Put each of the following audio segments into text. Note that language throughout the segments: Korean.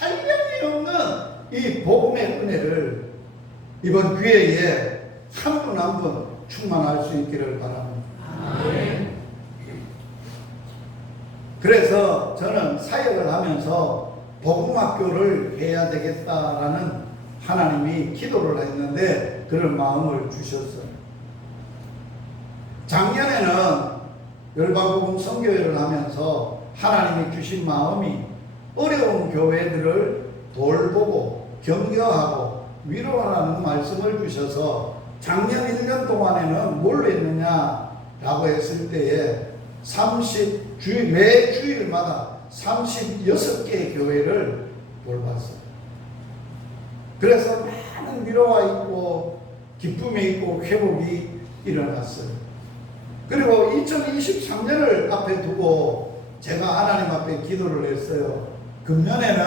한량이 없는 이 복음의 은혜를 이번 기회에 한 분 한 분 충만할 수 있기를 바랍니다. 아멘. 그래서 저는 사역을 하면서 복음학교를 해야 되겠다라는 하나님이 기도를 했는데 그런 마음을 주셨어요. 작년에는 열방복음 선교회를 하면서 하나님이 주신 마음이 어려운 교회들을 돌보고 격려하고 위로하라는 말씀을 주셔서 작년 1년 동안에는 뭘 했느냐라고 했을 때에 매 주일마다 36개의 교회를 돌봤어요. 그래서 많은 위로가 있고 기쁨이 있고 회복이 일어났어요. 그리고 2023년을 앞에 두고 제가 하나님 앞에 기도를 했어요. 금년에는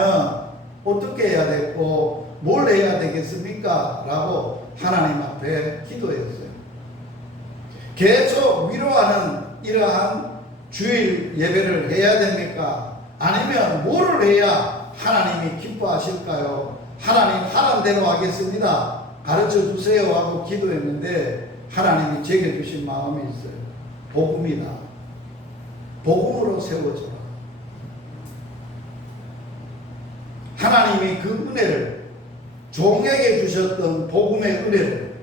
어떻게 해야 되고 뭘 해야 되겠습니까? 라고 하나님 앞에 기도했어요. 계속 위로하는 이러한 주일 예배를 해야 됩니까? 아니면 뭐를 해야 하나님이 기뻐하실까요? 하나님 하라는 대로 하겠습니다. 가르쳐 주세요 하고 기도했는데 하나님이 제게 주신 마음이 있어요. 복음이다. 복음으로 세워줘라. 하나님이 그 은혜를 종에게 주셨던 복음의 은혜를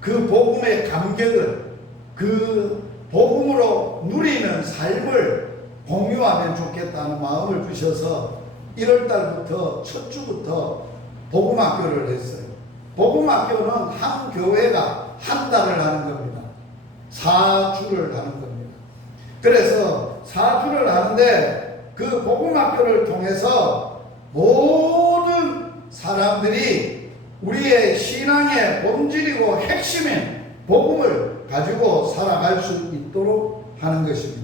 그 복음의 감격을 그 복음으로 누리는 삶을 공유하면 좋겠다는 마음을 주셔서 1월달부터 첫 주부터 복음학교를 했어요. 복음학교는 한 교회가 한 달을 하는 겁니다. 4주를 하는 겁니다. 그래서 4주를 하는데 그 복음학교를 통해서 모든 사람들이 우리의 신앙의 본질이고 핵심인 복음을 가지고 살아갈 수 있도록 하는 것입니다.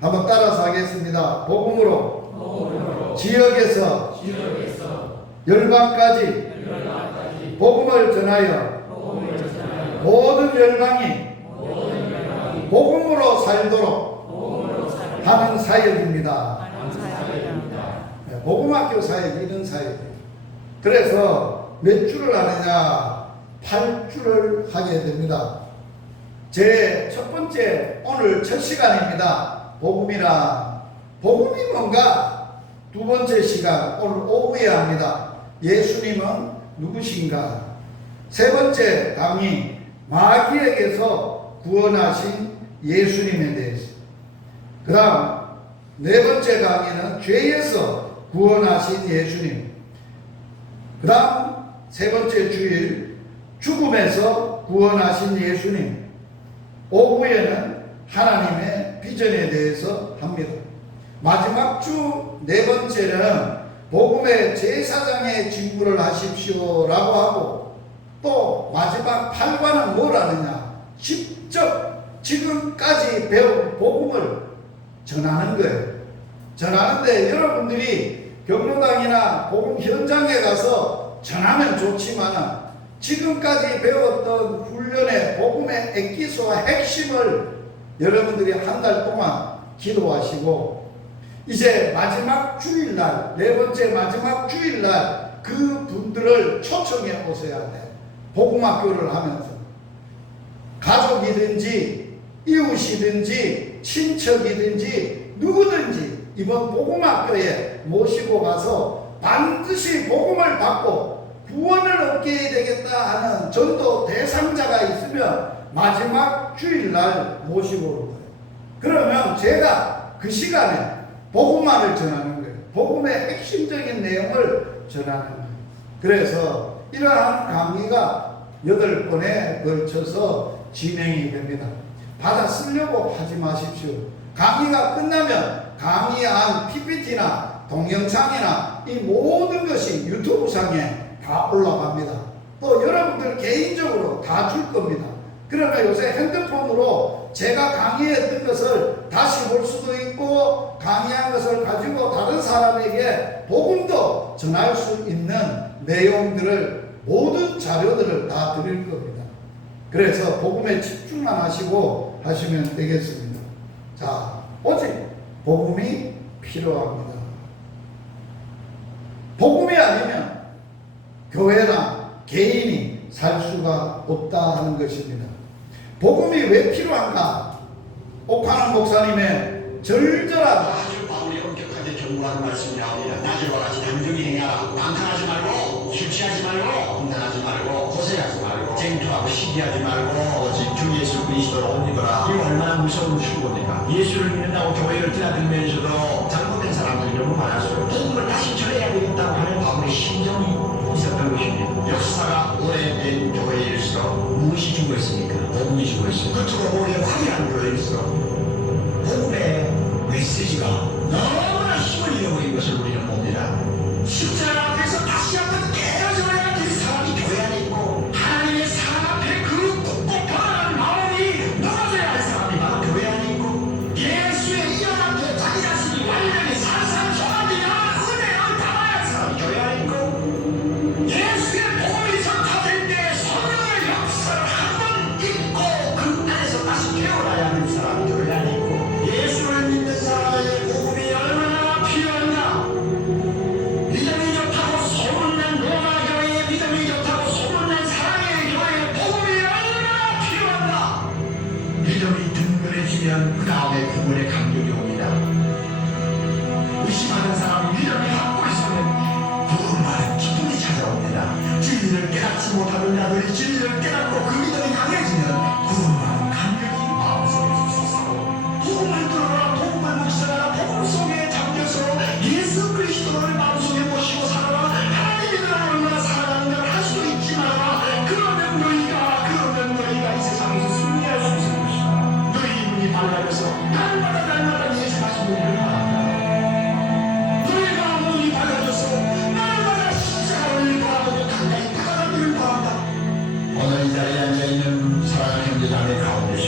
한번 따라서 하겠습니다. 복음으로 지역에서 열방까지 복음을 전하여 모든 열방이 복음으로 살도록 하는 사역입니다. 복음학교 사역이 이런 사역이에요. 그래서 몇 주를 하느냐? 8주를 하게 됩니다. 제 첫 번째 오늘 첫 시간입니다. 복음이란 복음이 뭔가? 두 번째 시간 오늘 오후에 합니다. 예수님은 누구신가? 세 번째 강의 마귀에게서 구원하신 예수님에 대해서. 그 다음 네 번째 강의는 죄에서 구원하신 예수님. 그 다음 세 번째 주일 죽음에서 구원하신 예수님. 오후에는 하나님의 비전에 대해서 합니다. 마지막 주 네 번째는 복음의 제사장의 직무를 하십시오 라고 하고 또 마지막 8관은 뭘 하느냐? 직접 지금까지 배운 복음을 전하는 거예요. 전하는데 여러분들이 경로당이나 복음 현장에 가서 전하면 좋지만 지금까지 배웠던 훈련의 복음의 액기스와 핵심을 여러분들이 한 달 동안 기도하시고 이제 마지막 주일날 네 번째 마지막 주일날 그 분들을 초청해 오셔야 돼. 복음학교를 하면서 가족이든지 이웃이든지 친척이든지 누구든지 이번 복음학교에 모시고 가서 반드시 복음을 받고 구원을 얻게 되겠다 하는 전도 대상자가 있으면 마지막 주일날 모시고 올 거예요. 그러면 제가 그 시간에 복음만을 전하는 거예요. 복음의 핵심적인 내용을 전하는 거예요. 그래서 이러한 강의가 8번에 걸쳐서 진행이 됩니다. 받아 쓰려고 하지 마십시오. 강의가 끝나면 강의한 PPT나 동영상이나 이 모든 것이 유튜브상에 다 올라갑니다. 또 여러분들 개인적으로 다 줄 겁니다. 그러면 요새 핸드폰으로 제가 강의했던 것을 다시 볼 수도 있고 강의한 것을 가지고 다른 사람에게 복음도 전할 수 있는 내용들을 모든 자료들을 다 드릴 겁니다. 그래서 복음에 집중만 하시고 하시면 되겠습니다. 자, 오직 복음이 필요합니다. 복음 아니면 교회나 개인이 살 수가 없다는 것입니다. 복음이 왜 필요한가? 옥하는 목사님의 절절한 아주 바울이 엄격하게 경고하는 말씀이 나옵니다. 나중과 같이 단정히 행하라. 방탕하지 말고, 술 취하지 말고, 혼란하지 말고, 고생하지 말고, 쟁투하고 시기하지 말고, 오직 주 예수 그리스도로 옷 입어라. 이 얼마나 무서운 충고입니까? 예수를 믿는다고 교회를 드나들면서도 잘못된 사람들이 너무 많았어요. 복음을 다시 전해야 되겠다고 하는 바울의 심정이 있었던 것입니다. 역사가 오래된 교회일수록 무엇이 죽어있습니까? 복음이 죽어있어요. 겉으로 보기에 화려한 교회일수록 복음의 메시지가 너무나 힘을 잃어버린 것을 우리는 봅니다. 십자가 앞에서 다시 한번 깨어져야 될 사람이 교회 안에 있고, 하나님의 사랑 앞에 그 굳고 변화한 마음이 넘어져야 할 사람이 바로 교회 안에 있고, 예수의 이름 앞에 자기 자신이 완전히 살살 소화되냐 은혜를 담아야 할 사람이 교회 안에 있고, 예수의 복음이 전파될 때 성령의 역사를 한번 읽고 그 안에서 다시 깨어나야 하는 사람이 교회 안에 있고, 예수를 믿는 사람의 복음이 얼마나 필요한가? 믿음이 좋다고 소문난 로마 교회의 믿음이 좋다고 소문난 사랑의 교회의 복음이 얼마나 필요한가? 믿음이 든든해지면 그 다음에 구원의 감격이 옵니다. 의심하는 사람이 믿음이 갖고 있으면 구원받은 기쁨이 찾아옵니다. 진리를 깨닫지 못하는 자들이 진리를 깨닫고 그 믿음이 강해지면 구원받은 감격이 마음속에 솟아오르고, 복음을 들어라, 복음을 묵상하라, 복음 속에 잠겨서 예수 그리스도를 마음속에 모시고 살아라. 하나님이 너를 얼마나 사랑하는가를 할 수 있지만, 그러면 너희가 이 세상에서 승리할 수 있을 것이다. 너희 눈이 밝아져서 날마다 예수 말씀을 바란다. 너희가 눈이 밝아져서 날마다 십자가를 바라보며 가까이 다가가기를 바란다. 오늘 이 자리에 앉아있는 사랑하는 형제자매 가운데서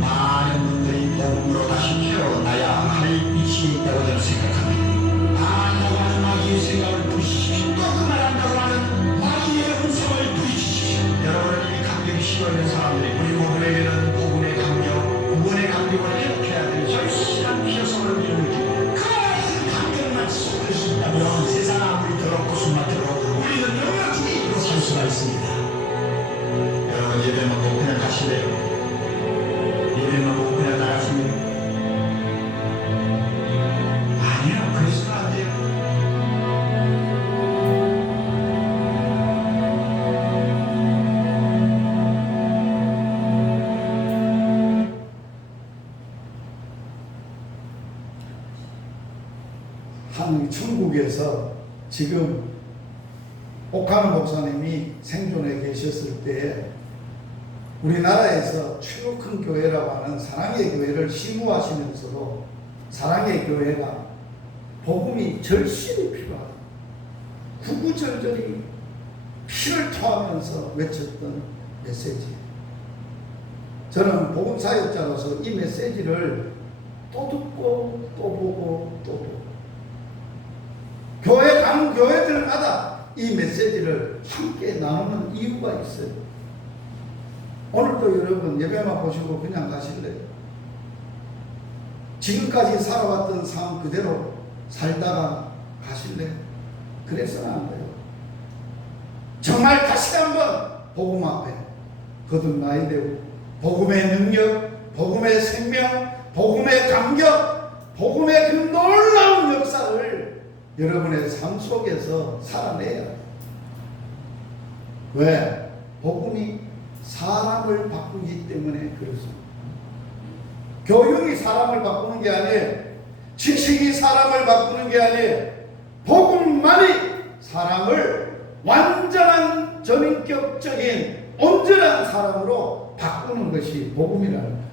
많은 분들이 복음으로 다시 깨어나야 할 위치에 있다고 저는 생각합니다. 안다고 하는 마귀의 생각을 부딪히십시오. 또 그 말한다고 하는 마귀의 음성을 부딪히십시오. 여러분은 이 감격이 식어있는 사람들이, 우리 모두에게는 복음의 감격, 구원의 감격을 회복해야 될 절실한 필요성을 느끼고, 그 감격만 쏟을 수 있다면 세상 아무리 더럽고 숨막혀도 우리는 영역이 입고 살 수가 있습니다. 여러분, 예배만 보고 그냥 가실래요? 예배만 보고 그냥 나가십니까? 아니요, 그래서는 안 돼요. 한 천국에서 지금 옥하는 목사님이 생존해 계셨을 때에 우리나라에서 최고 큰 교회라고 하는 사랑의 교회를 심무하시면서도 사랑의 교회가 복음이 절실히 필요하다, 구구절절히 피를 토하면서 외쳤던 메시지. 저는 복음 사역자로서 이 메시지를 또 듣고 또 보고 또 보고, 교회 간 교회들마다 이 메시지를 함께 나누는 이유가 있어요. 오늘도 여러분 예배만 보시고 그냥 가실래요? 지금까지 살아왔던 삶 그대로 살다가 가실래요? 그래서는 안 돼요. 정말 다시 한번 복음 앞에 거듭나야 되고, 복음의 능력, 복음의 생명, 복음의 감격, 복음의 그 놀라운 역사를 여러분의 삶 속에서 살아내야 돼요. 왜? 복음이 사람을 바꾸기 때문에 그렇습니다. 교육이 사람을 바꾸는 게 아니에요. 지식이 사람을 바꾸는 게 아니에요. 복음만이 사람을 완전한 전인격적인 온전한 사람으로 바꾸는 것이 복음이라는 거예요.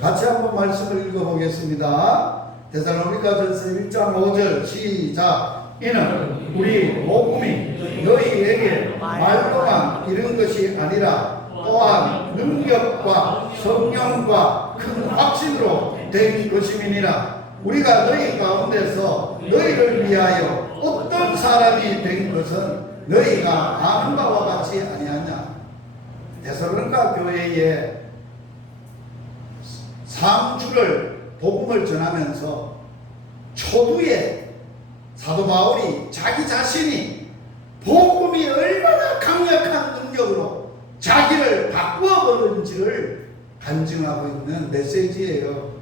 같이 한번 말씀을 읽어보겠습니다. 데살로니가전서 1장 5절 시작. 이는 우리 복음이 너희에게 말로만 이런 것이 아니라 또한 능력과 성령과 큰 확신으로 된 것임이니라. 우리가 너희 가운데서 너희를 위하여 어떤 사람이 된 것은 너희가 아는 바와 같이 아니하냐. 데살로니가 교회에 3주를 복음을 전하면서 초두에 사도 바울이 자기 자신이 복음이 얼마나 강력한 능력으로 자기를 바꾸어버리는지를 간증하고 있는 메시지예요.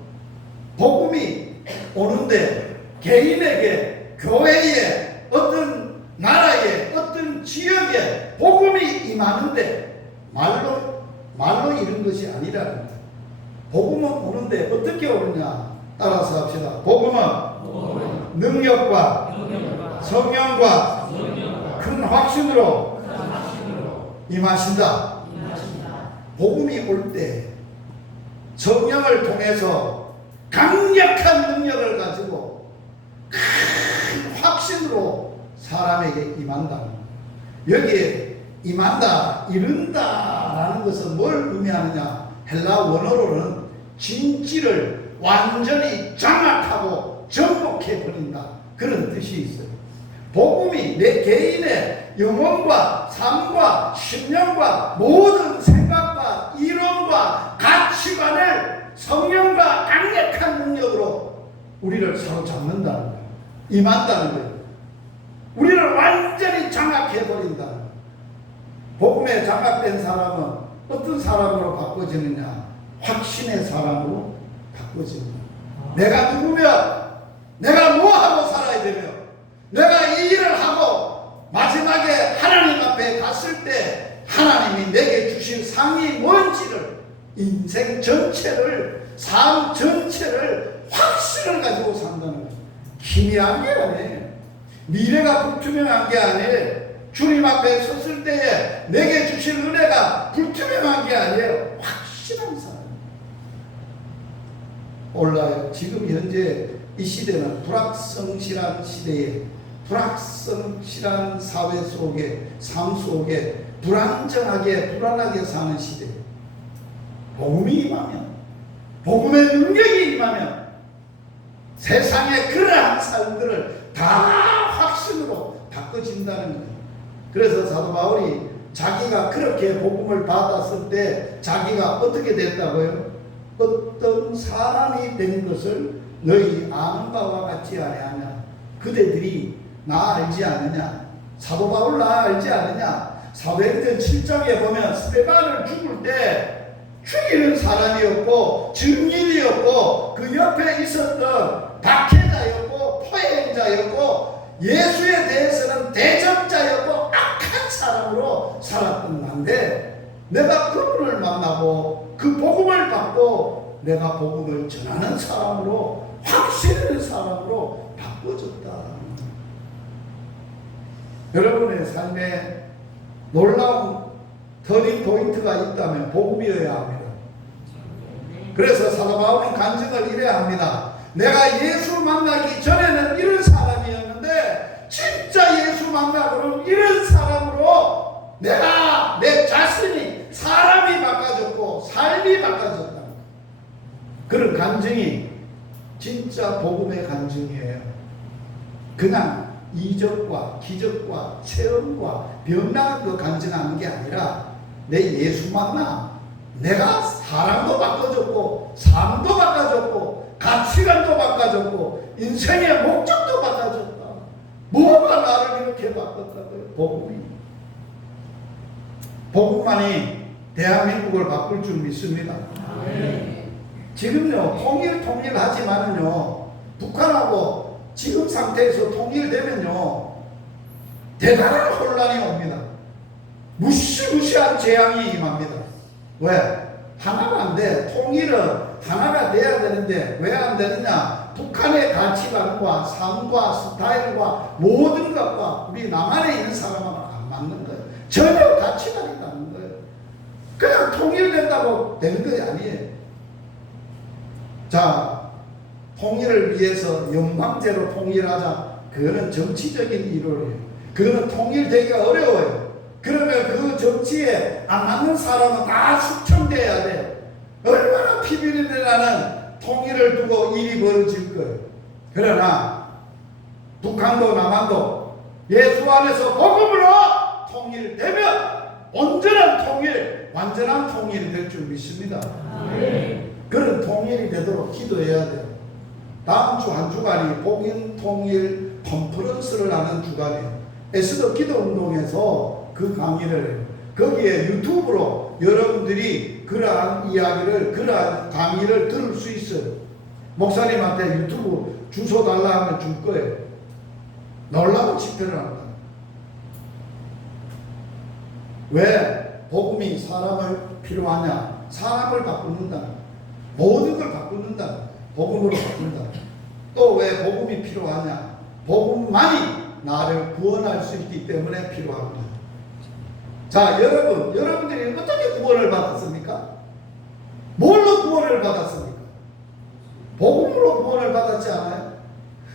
복음이 오는데 개인에게, 교회에, 어떤 나라에, 어떤 지역에 복음이 임하는데 말로 이런 것이 아니라는 거예요. 복음은 오는데 어떻게 오느냐? 따라서 합시다. 복음은 능력과 성령과 큰 확신으로 임하신다. 복음이 올 때 성령을 통해서 강력한 능력을 가지고 큰 확신으로 사람에게 임한다. 여기에 임한다, 이룬다라는 것은 뭘 의미하느냐? 헬라 원어로는 진지를 완전히 장악하고 정복해 버린다, 그런 뜻이 있어요. 복음이 내 개인의 영혼과 삶과 신념과 모든 생각과 이론과 가치관을 성령과 강력한 능력으로 우리를 사로잡는다는 거예요. 임한다는 거예요. 우리를 완전히 장악해 버린다는 거예요. 복음에 장악된 사람은 어떤 사람으로 바꿔지느냐? 확신의 사람으로 바꿔집니다. 내가 누구며, 내가 뭐하고 살아야 되며, 내가 이 일을 하고 마지막에 하나님 앞에 갔을 때 하나님이 내게 주신 상이 뭔지를, 인생 전체를, 삶 전체를 확신을 가지고 산다는 거예요. 희미한 게 아니에요. 미래가 불투명한 게 아니에요. 주님 앞에 섰을 때에 내게 주신 은혜가 불투명한 게 아니에요. 확신한 사람. 몰라요. 지금 현재 이 시대는 불확성실한 시대에, 불확성실한 사회 속에, 삶 속에 불안정하게, 불안하게 사는 시대. 복음이 임하면, 복음의 능력이 임하면 세상의 그러한 삶들을 다 확신으로 바꿔진다는 거예요. 그래서 사도 바울이 자기가 그렇게 복음을 받았을 때 자기가 어떻게 됐다고요? 어떤 사람이 된 것을 너희 아는 바와 같이 아니하냐? 그대들이 나 알지 않느냐? 사도 바울 나 알지 않느냐? 사도행전 7장에 보면 스데반을 죽을 때 죽이는 사람이었고 증인이었고 그 옆에 있었던 박해자였고 포행자였고 예수에 대해서는 대적자였고 악한 사람으로 살았던 난데, 내가 그분을 만나고 그 복음을 받고 내가 복음을 전하는 사람으로, 확신의 사람으로 바꿔줬다. 여러분의 삶에 놀라운 터닝 포인트가 있다면 복음이어야 합니다. 그래서 사도 바울은 간증을 이래야 합니다. 내가 예수 만나기 전에는 이런 사람이었는데 진짜 예수 만나고는 이런 사람으로 내가 내 자신이, 사람이 바꿔졌고 삶이 바꿔졌다. 그런 간증이 진짜 복음의 간증이에요. 그냥 이적과 기적과 체험과 변화한 거 간증하는 게 아니라 내 예수 만나 내가 사람도 바꿔줬고 삶도 바꿔줬고 가치관도 바꿔줬고 인생의 목적도 바꿔줬다. 뭐가 나를 이렇게 바꿨다고요? 복음이. 복음만이 대한민국을 바꿀 줄 믿습니다. 지금요 통일하지만은요 북한하고 지금 상태에서 통일되면요 대단한 혼란이 옵니다. 무시무시한 재앙이 임합니다. 왜? 하나가 안 돼. 통일은 하나가 돼야 되는데 왜 안 되느냐? 북한의 가치관과 삶과 스타일과 모든 것과 우리 남한에 있는 사람하고 안 맞는 거예요. 전혀 가치관이 다른 거예요. 그냥 통일된다고 되는 게 아니에요. 자, 통일을 위해서 연방제로 통일하자. 그거는 정치적인 이론이에요. 그거는 통일되기가 어려워요. 그러면 그 정치에 안 맞는 사람은 다 숙청돼야 돼요. 얼마나 피비린내 나는 통일을 두고 일이 벌어질 거예요. 그러나 북한도 남한도 예수 안에서 복음으로 통일되면 온전한 통일, 완전한 통일이 될 줄 믿습니다. 그런 통일이 되도록 기도해야 돼요. 다음 주 한 주간이 복음 통일 컨퍼런스를 하는 주간이에요. 에스더 기도운동에서 그 강의를 해요. 거기에 유튜브로 여러분들이 그러한 이야기를, 그러한 강의를 들을 수 있어요. 목사님한테 유튜브 주소 달라 하면 줄 거예요. 놀라운 집회를 합니다. 왜 복음이 사람을 필요하냐? 사람을 바꾸는다. 모든 걸 바꾸는다. 복음으로 바꾼다. 또 왜 복음이 필요하냐? 복음만이 나를 구원할 수 있기 때문에 필요합니다. 자, 여러분들이 어떻게 구원을 받았습니까? 뭘로 구원을 받았습니까? 복음으로 구원을 받았지 않아요?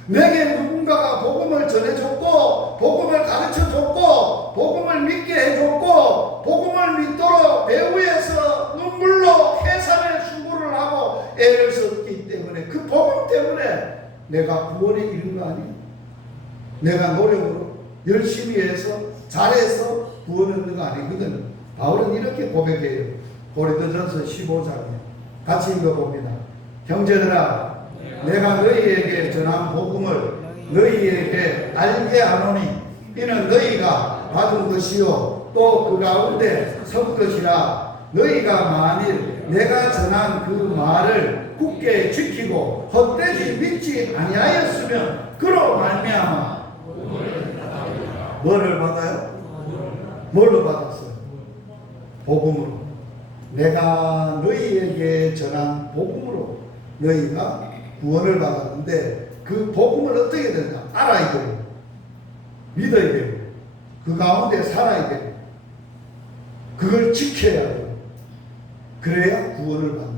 내게 누군가가 복음을 전해줬고, 복음을 가르쳐줬고, 복음을 믿게 해줬고, 복음을 믿도록 배후에서 눈물로 해산의 수고를 하고 애를 썼기 때문에, 그 복음 때문에 내가 구원에 이른 거 아니에요? 내가 노력으로 열심히 해서 잘해서 구원 얻는 거 아니거든. 바울은 이렇게 고백해요. 고린도전서 15장에 같이 읽어봅니다. 형제들아, 내가 너희에게 전한 복음을 너희에게 알게 하노니 이는 너희가 받은 것이요 또 그 가운데 선 것이라. 너희가 만일 내가 전한 그 말을 굳게 지키고 헛되이 믿지 아니하였으면 그로 말미암아 뭐를 받아요? 뭘로 받았어요? 복음으로. 내가 너희에게 전한 복음으로 너희가 구원을 받았는데, 그 복음을 어떻게 되는가? 알아야 돼요. 믿어야 돼요. 그 가운데 살아야 돼요. 그걸 지켜야 돼요. 그래야 구원을 받는 거예요.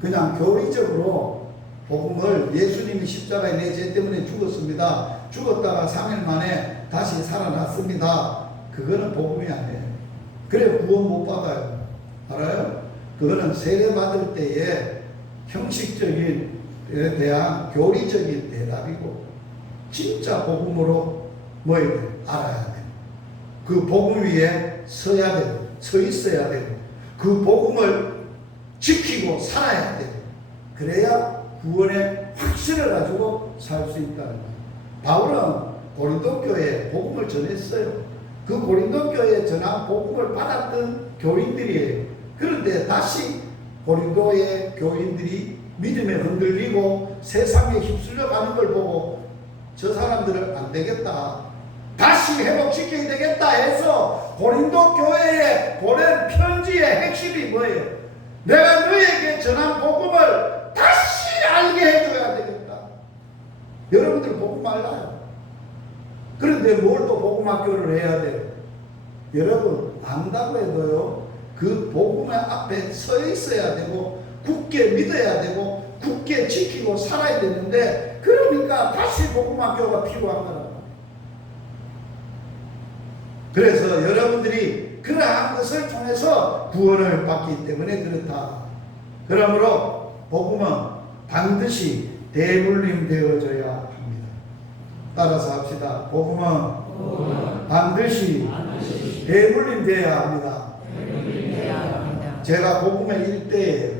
그냥 교리적으로 복음을, 예수님이 십자가에 내 죄 때문에 죽었습니다, 죽었다가 3일 만에 다시 살아났습니다, 그거는 복음이 아니에요. 그래 구원 못 받아요. 알아요? 그거는 세례 받을 때에 형식적인 에 대한 교리적인 대답이고, 진짜 복음으로 뭐예요? 알아야 돼요. 그 복음 위에 서야 돼요. 서 있어야 돼요. 그 복음을 지키고 살아야 돼요. 그래야 구원의 확신을 가지고 살 수 있다는 거예요. 바울은 고린도 교회에 복음을 전했어요. 그 고린도 교회에 전한 복음을 받았던 교인들이에요. 그런데 다시 고린도의 교인들이 믿음에 흔들리고 세상에 휩쓸려 가는 걸 보고 저 사람들은 안 되겠다, 다시 회복시켜야 되겠다 해서 고린도 교회에 보낸 편지의 핵심이 뭐예요? 내가 너에게 전한 복음을 다시 알게 해줘야 되겠다. 여러분들 복음 알아요. 그런데 뭘 또 복음 학교를 해야 돼요? 여러분 안다고 해도요, 그 복음의 앞에 서 있어야 되고 굳게 믿어야 되고 굳게 지키고 살아야 되는데, 그러니까 다시 복음학교가 필요한 거라고. 그래서 여러분들이 그러한 것을 통해서 구원을 받기 때문에 그렇다. 그러므로 복음은 반드시 대물림 되어져야 합니다. 따라서 합시다. 복음은 반드시 대물림 되어야 합니다. 제가 복음의 일대에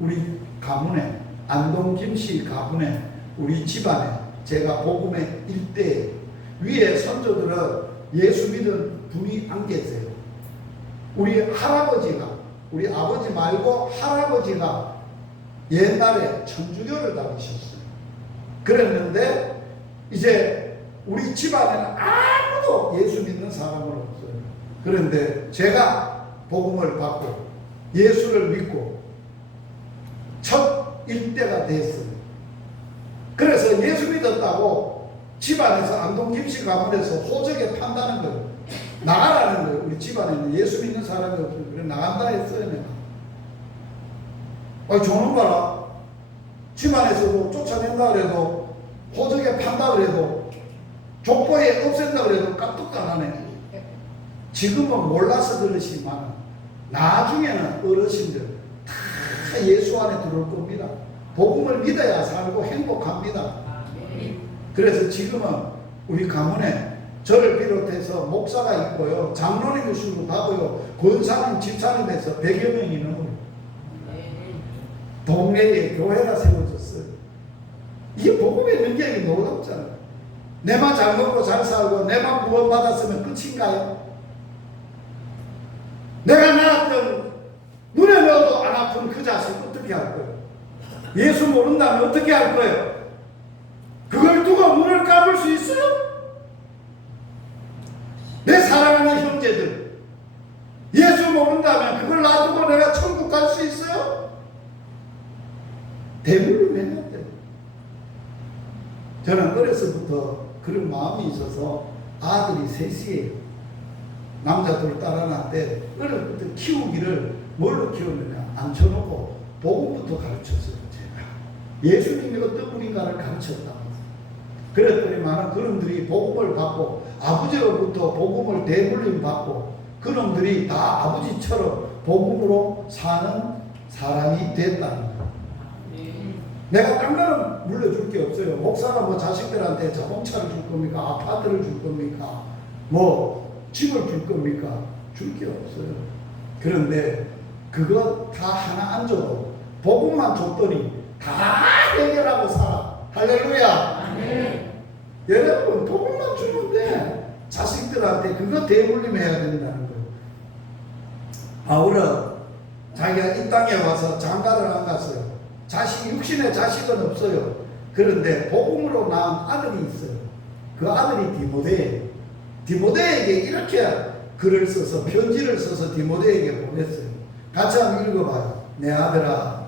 우리 가문에, 안동 김씨 가문에, 우리 집안에 제가 복음의 일대에 위에 선조들은 예수 믿은 분이 안 계세요. 우리 할아버지가, 우리 아버지 말고 할아버지가 옛날에 천주교를 다니셨어요. 그랬는데 이제 우리 집안에는 아무도 예수 믿는 사람은 없어요. 그런데 제가 복음을 받고 예수를 믿고 첫 일대가 됐어요. 그래서 예수 믿었다고 집안에서 안동 김씨 가문에서 호적에 판다는 거예요. 나가라는 거예요. 우리 집안에는 예수 믿는 사람이 없어요. 그래 나간다 했어요. 내가 저놈 봐라, 집안에서도 쫓아낸다 그래도, 호적에 판다 그래도, 족보에 없앤다 그래도 깜빡도 안 하네. 지금은 몰라서 그러시지만 나중에는 어르신들 다 예수 안에 들어올 겁니다. 복음을 믿어야 살고 행복합니다. 그래서 지금은 우리 가문에 저를 비롯해서 목사가 있고요, 장로님 수로 가고요, 권사님, 집사님에서 100여 명이 넘어요. 동네에 교회가 세워졌어요. 이게 복음의 능력이 놀랍잖아요. 내만 잘 먹고 잘 살고 내만 구원받았으면 끝인가요? 내가 낳았던 눈에 넣어도 안 아픈 그 자식 어떻게 할 거예요? 예수 모른다면 어떻게 할 거예요? 그걸 두고 눈을 감을 수 있어요? 내 사랑하는 형제들, 예수 모른다면 그걸 놔두고 내가 천국 갈 수 있어요? 대물림 해야 돼요. 저는 어려서부터 그런 마음이 있어서 아들이 셋이에요. 남자 둘, 딸 하나인데 어려서부터 키우기를 뭘로 키우느냐, 앉혀놓고 복음부터 가르쳤어요. 제가 예수님이 어떤 분인가를 가르쳤다. 그랬더니 많은 그놈들이 복음을 받고 아버지로부터 복음을 대물림 받고 그놈들이 다 아버지처럼 복음으로 사는 사람이 됐다는 거예요. 내가 딴 거는 물려줄 게 없어요. 목사가 뭐 자식들한테 자동차를 줄 겁니까? 아파트를 줄 겁니까? 뭐 집을 줄 겁니까? 줄 게 없어요. 그런데 그거 다 하나 안 줘도 복음만 줬더니 다 해결하고 살아. 할렐루야. 여러분 복음만 주면 돼. 자식들한테 그거 대물림해야 된다는 거예요. 바울은 자기가 이 땅에 와서 장가를 안 갔어요. 육신의 자식은 없어요. 그런데 복음으로 낳은 아들이 있어요. 그 아들이 디모데예요. 디모데에게 이렇게 글을 써서 편지를 써서 디모데에게 보냈어요. 같이 한번 읽어봐요. 내 아들아.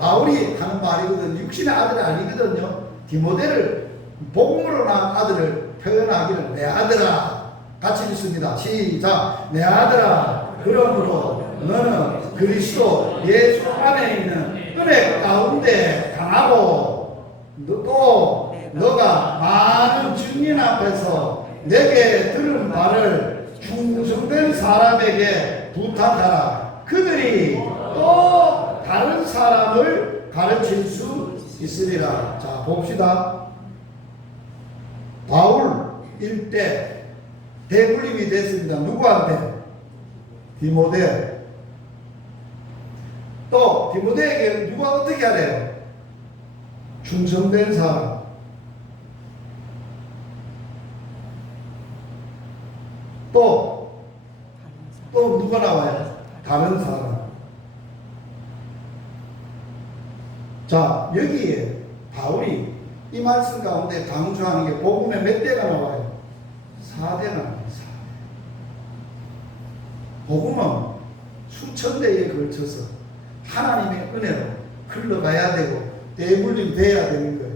바울이 하는 말이거든요. 육신의 아들이 아니거든요. 디모데를 복음으로 낳은 아들을 표현하기를 내 아들아. 같이 읽습니다. 시작. 내 아들아. 그러므로 너는 그리스도 예수 안에 있는 은혜 가운데 강하고 또 너가 많은 증인 앞에서 내게 들은 바를 충성된 사람에게 부탁하라. 그들이 또 다른 사람을 가르칠 수 있으리라. 자, 봅시다. 바울 일대 대물림이 됐습니다. 누구한테? 디모데. 또 디모데에게 누가 어떻게 하래요? 충성된 사람. 또 누가 나와요? 다른 사람. 자, 여기에 바울이 이 말씀 가운데 강조하는 게 복음에 몇 대가 나와요? 4대가 나와요. 4대. 복음은 수천 대에 걸쳐서 하나님의 은혜로 흘러가야 되고 대물림 돼야 되는 거예요.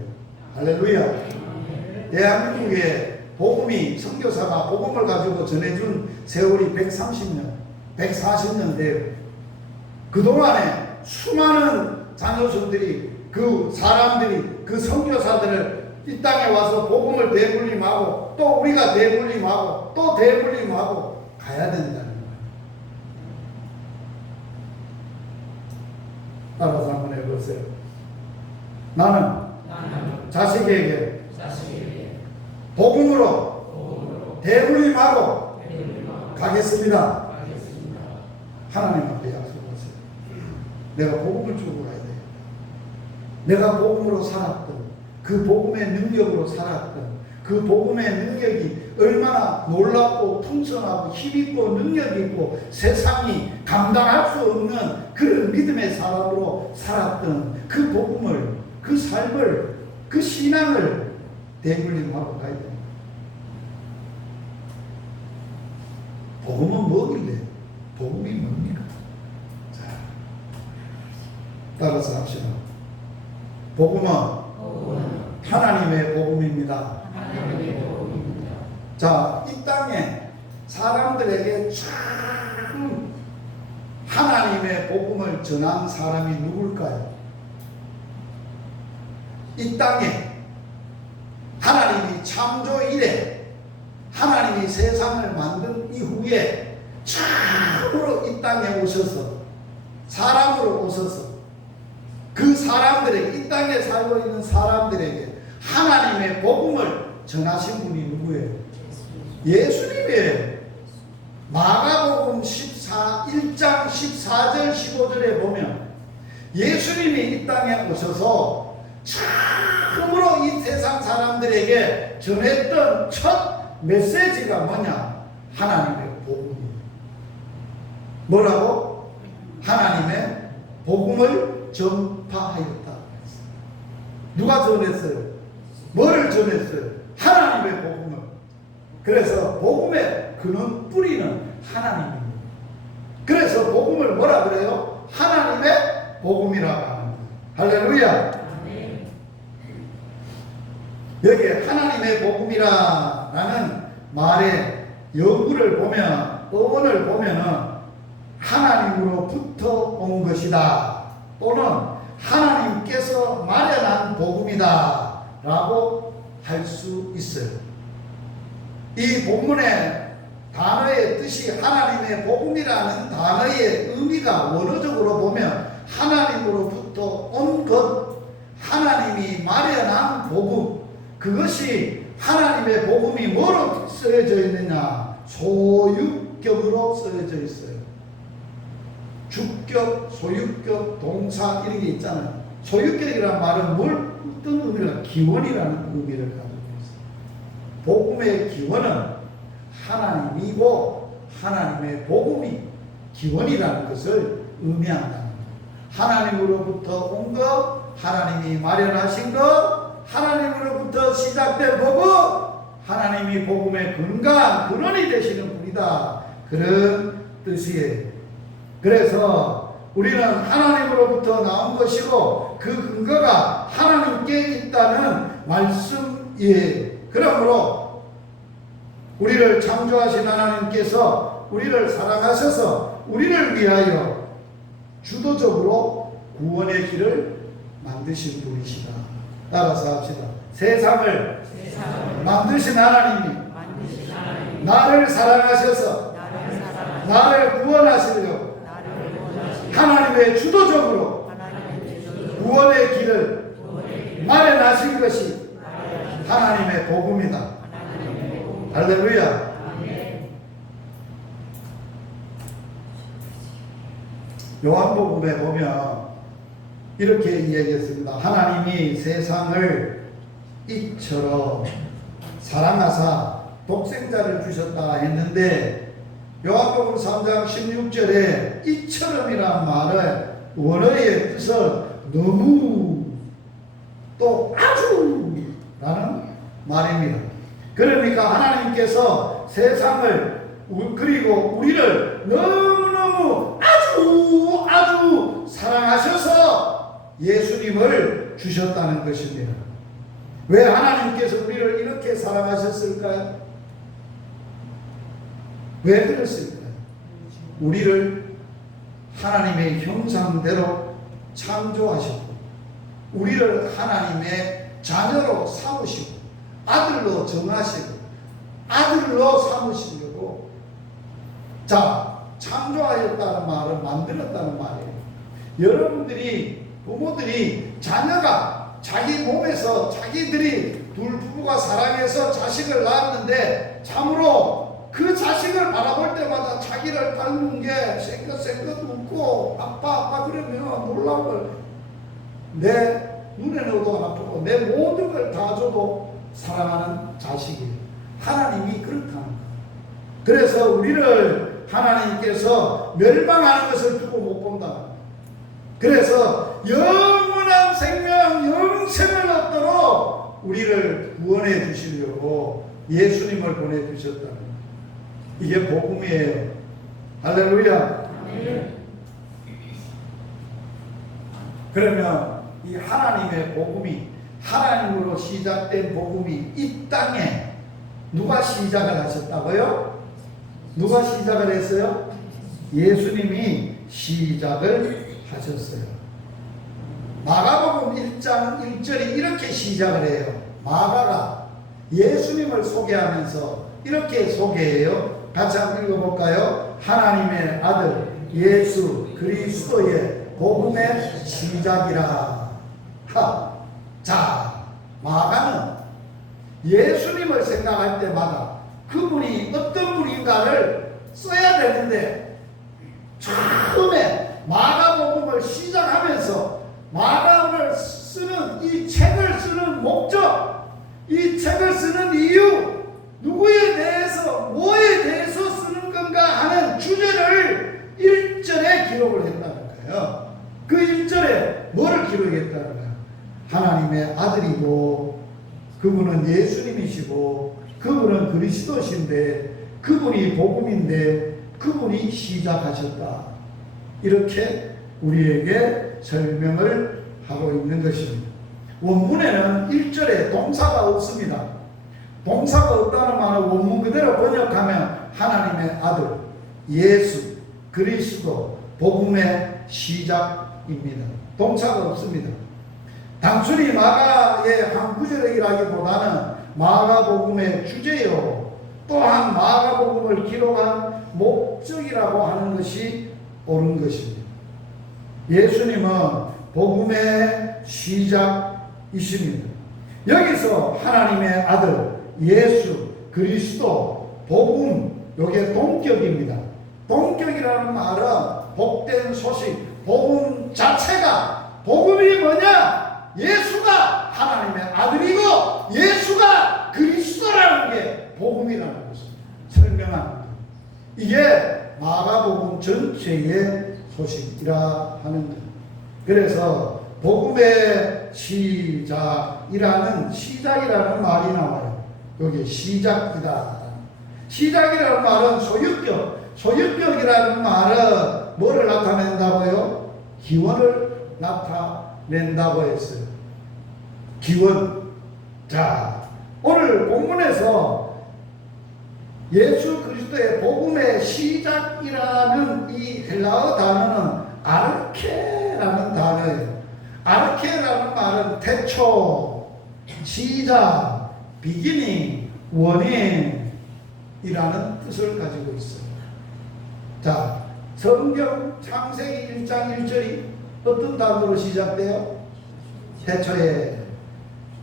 할렐루야. 대한민국에 복음이 선교사가 복음을 가지고 전해준 세월이 130년, 140년 돼요. 그동안에 수많은 자녀손들이 그 사람들이 그 선교사들을 이 땅에 와서 복음을 대물림하고 또 우리가 대물림하고 또 대물림하고 가야 된다는 거예요. 따라서 한번 해보세요. 나는 자식에게 복음으로 대물림하고 가겠습니다. 하나님 앞에 약속하세요. 내가 복음을 주고 가야 돼요. 내가 복음으로 살았던 그 복음의 능력으로 살았던 그 복음의 능력이 얼마나 놀랍고 풍성하고 힘있고 능력있고 세상이 감당할 수 없는 그런 믿음의 사람으로 살았던 그 복음을, 그 삶을, 그 신앙을 대물림하고 가야 됩니다. 복음은 뭐길래? 복음이 뭡니까? 자, 따라서 합시다. 복음은 하나님의 복음입니다. 자, 이 땅에 사람들에게 참 하나님의 복음을 전한 사람이 누굴까요? 이 땅에 하나님이 창조 이래 하나님이 세상을 만든 이후에 참으로 이 땅에 오셔서 사람으로 오셔서 그 사람들에게, 이 땅에 살고 있는 사람들에게 하나님의 복음을 전하신 분이 누구예요? 예수님이에요. 마가복음 1장 14절 15절에 보면 예수님이 이 땅에 오셔서 처음으로 이 세상 사람들에게 전했던 첫 메시지가 뭐냐? 하나님의 복음입니다. 뭐라고? 하나님의 복음을 전파하였다. 누가 전했어요? 뭐를 전했어요? 하나님의 복음을. 그래서 복음의 근원 뿌리는 하나님입니다. 그래서 복음을 뭐라 그래요? 하나님의 복음이라고 합니다. 할렐루야. 여기 하나님의 복음이라는 말의 영구를 보면, 어원을 보면은 하나님으로부터 온 것이다, 또는 하나님께서 마련한 복음이다 라고 할 수 있어요. 이 본문의 단어의 뜻이 하나님의 복음이라는 단어의 의미가 원어적으로 보면 하나님으로부터 온 것, 하나님이 마련한 복음, 그것이 하나님의 복음이 뭐로 쓰여져 있느냐? 소유격으로 쓰여져 있어요. 주격, 소유격, 동사 이런 게 있잖아요. 소유격이라는 말은 뭘 어떤 의미가? 기원이라는 의미를 가지고 있어요. 복음의 기원은 하나님이고 하나님의 복음이 기원이라는 것을 의미한다는 거예요. 하나님으로부터 온 것, 하나님이 마련하신 것, 하나님으로부터 시작된 복음, 하나님이 복음의 근원이 되시는 분이다, 그런 뜻이에요. 그래서 우리는 하나님으로부터 나온 것이고 그 근거가 하나님께 있다는 말씀이에요. 그러므로 우리를 창조하신 하나님께서 우리를 사랑하셔서 우리를 위하여 주도적으로 구원의 길을 만드신 분이시다. 따라서 합시다. 세상을 만드신 하나님이 나를 사랑하셔서 나를 구원하시려고 하나님의 주도적으로 구원의 길을 마련하신 것이 하나님의 복음이다. 할렐루야. 요한복음에 보면 이렇게 이야기했습니다. 하나님이 세상을 이처럼 사랑하사 독생자를 주셨다 했는데, 요한복음 3장 16절에 이처럼이란 말을 원어의 뜻은 너무 또 아주 라는 말입니다. 그러니까 하나님께서 세상을 그리고 우리를 너무너무 아주 사랑하셔서 예수님을 주셨다는 것입니다. 왜 하나님께서 우리를 이렇게 사랑하셨을까요? 왜 그랬을까요? 우리를 하나님의 형상대로 창조하셨고 우리를 하나님의 자녀로 삼으시고 아들로 정하시고 아들로 삼으시려고, 자, 창조하였다는 말은 만들었다는 말이에요. 여러분들이, 부모들이 자녀가 자기 몸에서 자기들이 둘 부부가 사랑해서 자식을 낳았는데 참으로 그 자식을 바라볼 때마다 자기를 닮은 게 생긋생긋 웃고 아빠 그러면 놀라워. 내 눈에 넣어도 안 아프고 내 모든 걸 다 줘도 사랑하는 자식이에요. 하나님이 그렇다는 거예요. 그래서 우리를 하나님께서 멸망하는 것을 두고 못 본다. 그래서 영원한 생명, 영생을 얻도록 우리를 구원해 주시려고 예수님을 보내주셨다는 거예요. 이게 복음이에요. 할렐루야. 그러면 이 하나님의 복음이, 하나님으로 시작된 복음이 이 땅에 누가 시작을 하셨다고요? 누가 시작을 했어요? 예수님이 시작을 하셨어요. 마가복음 1장 1절이 이렇게 시작을 해요. 마가가 예수님을 소개하면서 이렇게 소개해요. 같이 한번 읽어볼까요? 하나님의 아들 예수 그리스도의 복음의 시작이라. 자, 마가는 예수님을 생각할 때마다 그분이 어떤 분인가를 써야 되는데, 처음에 마가복음을 시작하면서 마가를 쓰는 이 기록을 했다는 거예요. 그 1절에 뭐를 기록했다는 거예요? 하나님의 아들이고 그분은 예수님이시고 그분은 그리스도신데 그분이 복음인데 그분이 시작하셨다. 이렇게 우리에게 설명을 하고 있는 것입니다. 원문에는 1절에 동사가 없습니다. 동사가 없다는 말은 원문 그대로 번역하면 하나님의 아들, 예수, 그리스도, 복음의 시작입니다. 동사가 없습니다. 단순히 마가의 한 구절이라기보다는 마가복음의 주제요, 또한 마가복음을 기록한 목적이라고 하는 것이 옳은 것입니다. 예수님은 복음의 시작이십니다. 여기서 하나님의 아들, 예수, 그리스도, 복음, 이게 동격입니다. 동격이라는 말은 복된 소식, 복음 자체가, 복음이 뭐냐? 예수가 하나님의 아들이고 예수가 그리스도라는 게 복음이라는 것을 설명합니다. 이게 마가복음 전체의 소식이라 하는 것. 그래서 복음의 시작이라는 말이 나와요. 여기 시작이다. 시작이라는 말은 소유격이라는 말은 뭐를 나타낸다고요? 기원을 나타낸다고 했어요. 기원. 자, 오늘 본문에서 예수 그리스도의 복음의 시작이라는 이 헬라어 단어는 아르케라는 단어예요. 아르케라는 말은 태초, 시작, 비기닝, 원인이라는 뜻을 가지고 있어요. 자, 성경 창세기 1장 1절이 어떤 단어로 시작돼요? 태초에.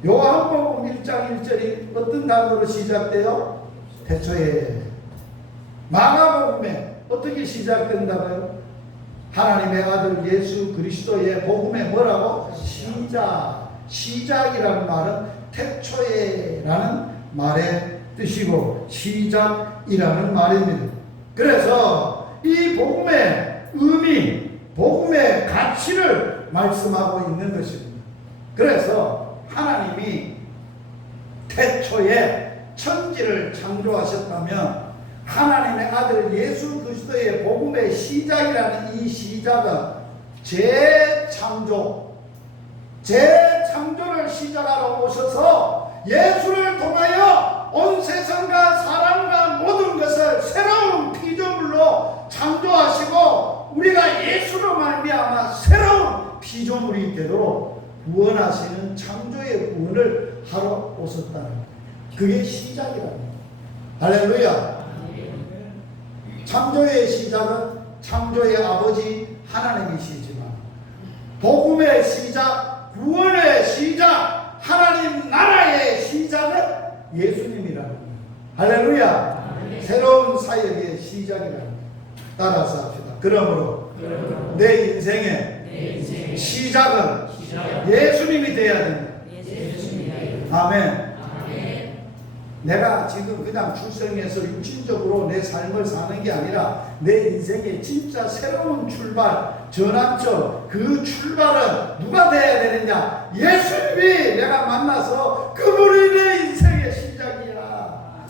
요한복음 1장 1절이 어떤 단어로 시작돼요? 태초에. 마가복음에 어떻게 시작된다고요? 하나님의 아들 예수 그리스도의 복음에 뭐라고? 시작이라는 말은 태초에라는 말의 뜻이고 시작이라는 말입니다. 그래서 이 복음의 의미, 복음의 가치를 말씀하고 있는 것입니다. 그래서 하나님이 태초에 천지를 창조하셨다면 하나님의 아들 예수 그리스도의 복음의 시작이라는 이 시작은 재창조를 시작하러 오셔서 예수를 통하여 온 세상과 사람과 모든 것을 새로운 피조물로 창조하시고 우리가 예수로 말미암아 새로운 피조물이 되도록 구원하시는 창조의 구원을 하러 오셨다는 거예요. 그게 시작이랍니다. 할렐루야. 창조의 시작은 창조의 아버지 하나님이시지만 복음의 시작, 구원의 시작, 하나님 나라의 시작은 예수님이라는 거예요. 할렐루야. 새로운 사역의 시작이라는 거예요. 따라서 합시다. 그러므로 내 인생의 시작은 예수님이 되어야 된다. 아멘. 내가 지금 그냥 출생해서 육신적으로 내 삶을 사는 게 아니라 내 인생의 진짜 새로운 출발, 전환점, 그 출발은 누가 돼야 되느냐? 예수님이 내가 만나서 그분이 내 인생의 시작이야.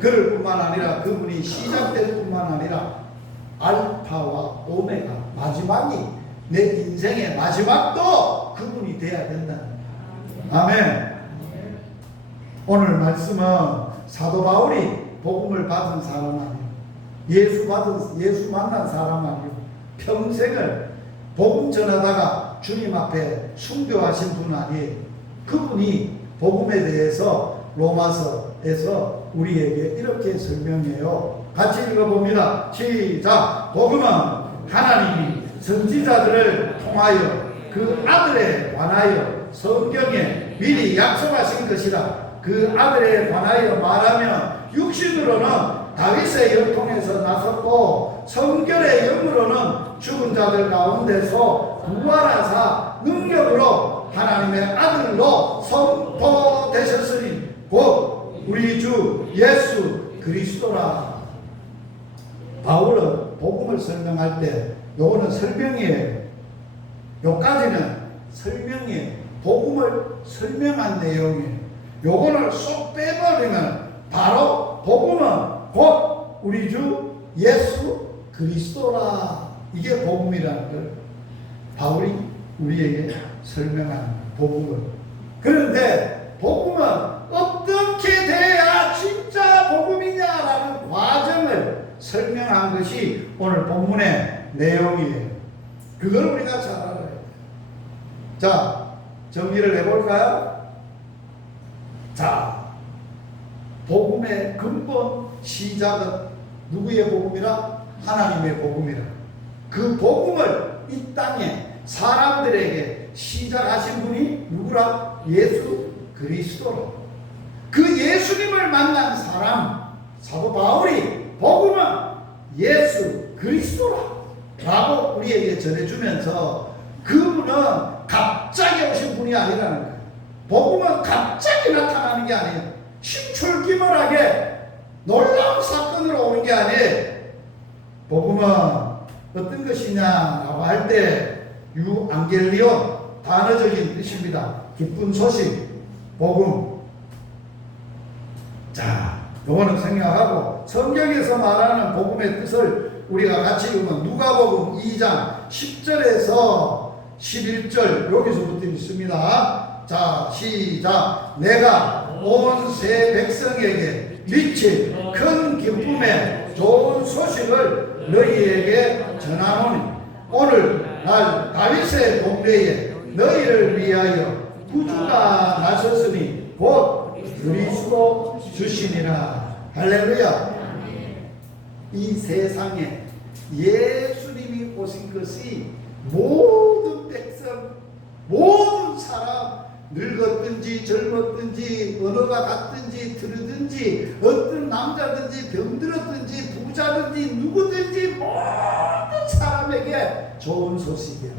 그럴 뿐만 아니라 그분이 시작될 뿐만 아니라 알파와 오메가, 마지막이 내 인생의 마지막도 그분이 돼야 된다는 거야. 아멘. 오늘 말씀은 사도 바울이 복음을 받은 사람 아니에요. 예수 만난 사람 아니에요. 평생을 복음 전하다가 주님 앞에 순교하신 분 아니에요. 그분이 복음에 대해서 로마서에서 우리에게 이렇게 설명해요. 같이 읽어봅니다. 시작. 복음은 하나님이 선지자들을 통하여 그 아들에 관하여 성경에 미리 약속하신 것이라. 그 아들에 관하여 말하면 육신으로는 다윗의 혈통에서 나섰고 성결의 영으로는 죽은 자들 가운데서 부활하사 능력으로 하나님의 아들로 선포되셨으니 곧 우리 주 예수 그리스도라. 바울은 복음을 설명할 때 요거는 설명이에요. 요까지는 설명이에요. 복음을 설명한 내용이에요. 요거를 쏙 빼버리면 바로 복음은 곧 우리 주 예수 그리스도라. 이게 복음이라는 걸 바울이 우리에게 설명한 복음을. 그런데 복음은 어떻게 돼야 진짜 복음이냐라는 과정을 설명한 것이 오늘 본문의 내용이에요. 그걸 우리가 잘 알아야 돼요. 자, 정리를 해볼까요? 자, 복음의 근본 시작은 누구의 복음이라? 하나님의 복음이라. 그 복음을 이 땅에 사람들에게 시작하신 분이 누구라? 예수 그리스도라. 그 예수님을 만난 사람 사도 바울이 복음은 예수 그리스도라 라고 우리에게 전해주면서 그분은 갑자기 오신 분이 아니라는 거예요. 복음은 갑자기 나타나는 게 아니에요. 심출기몰하게 놀라운 사건으로 오는 게 아니에요. 복음은 어떤 것이냐라고 할 때 유앙겔리온 단어적인 뜻입니다. 기쁜 소식, 복음. 자, 요거는 생각하고 성경에서 말하는 복음의 뜻을 우리가 같이 읽으면 누가복음 2장 10절에서 11절 여기서부터 있습니다. 자, 시작. 내가 온 세 백성에게 미친 큰 기쁨의 좋은 소식을 너희에게 전하노니 오늘 날 다윗의 동네에 너희를 위하여 구주가 나셨으니 곧 그리스도 주시니라. 할렐루야. 이 세상에 예수님이 오신 것이 모든 백성, 모든 사람, 늙었든지 젊었든지 언어가 같든지 들으든지 어떤 남자든지 병들었든지 부자든지 누구든지 모든 사람에게 좋은 소식이야.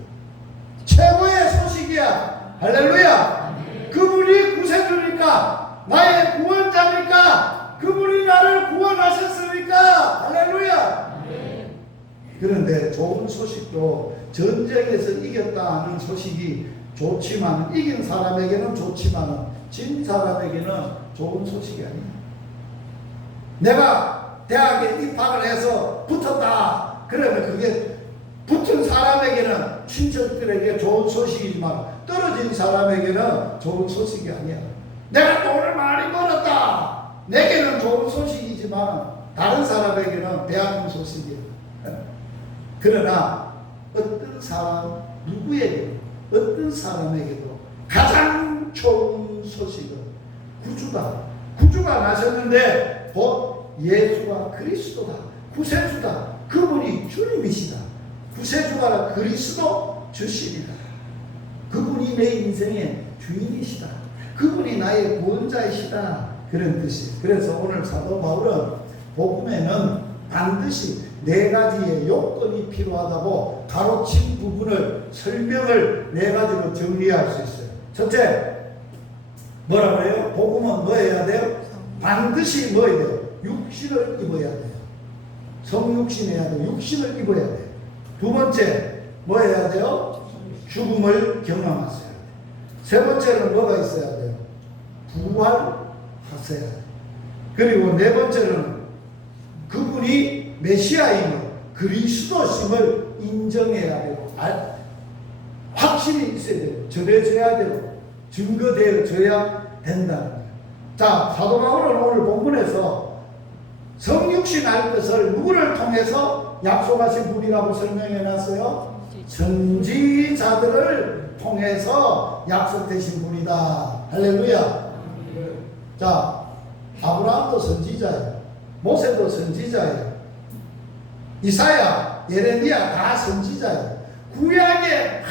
최고의 소식이야. 할렐루야. 그분이 구세주니까, 나의 구원자니까, 그분이 나를 구원하셨으니까. 할렐루야. 그런데 좋은 소식도 전쟁에서 이겼다 하는 소식이 좋지만, 이긴 사람에게는 좋지만 진 사람에게는 좋은 소식이 아니야. 내가 대학에 입학을 해서 붙었다 그러면 그게 붙은 사람에게는 친척들에게 좋은 소식이지만 떨어진 사람에게는 좋은 소식이 아니야. 내가 돈을 많이 벌었다, 내게는 좋은 소식이지만 다른 사람에게는 배아픈 소식이야. 그러나 어떤 사람 누구에게, 어떤 사람에게도 가장 좋은 소식은 구주다. 구주가 나셨는데 곧 예수가 그리스도다. 구세주다. 그분이 주님이시다. 구세주가 그리스도 주시리라. 그분이 내 인생의 주인이시다. 그분이 나의 구원자이시다. 그런 뜻이에요. 그래서 오늘 사도 바울은 복음에는 반드시 네 가지의 요건이 필요하다고 가로친 부분을 설명을 네 가지로 정리할 수 있어요. 첫째, 뭐라고 해요? 복음은 뭐 해야 돼요? 반드시 뭐 해야 돼요? 육신을 입어야 돼요. 성육신 해야 돼요. 육신을 입어야 돼요. 두 번째, 뭐 해야 돼요? 죽음을 경험하셔야 돼요. 세 번째는 뭐가 있어야 돼요? 부활하셔야 돼요. 그리고 네 번째는 그분이 메시아임을, 그리스도심을 인정해야 되고 확신이 있어야 되고 전해져야 되고 증거되어져야 된다는 거예요. 자, 사도 바울은 오늘 본문에서 성육신 할 것을 누구를 통해서 약속하신 분이라고 설명해 놨어요? 선지자들을 통해서 약속되신 분이다. 할렐루야. 자, 아브라함도 선지자예요. 모세도 선지자예요. 이사야, 예레미야 다 선지자예요. 구약에